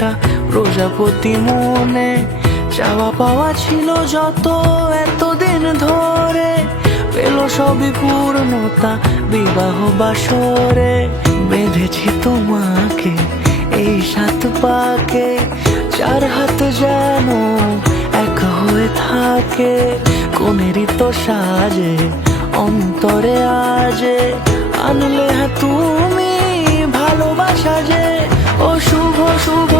একটা প্রজাপতি মনে। চাওয়া পাওয়া ছিল যত এতদিন ধরে, পেল সবই পূর্ণতা বিবাহ বাসরে। বেঁধেছি তোমাকে এই 7 পাকে, 4 হাত যেন এক হয়ে থাকে। কোনেরই তো সাজে অন্তরে আজে, আনলে তুমি ভালোবাসা যে। ও শুভ শুভ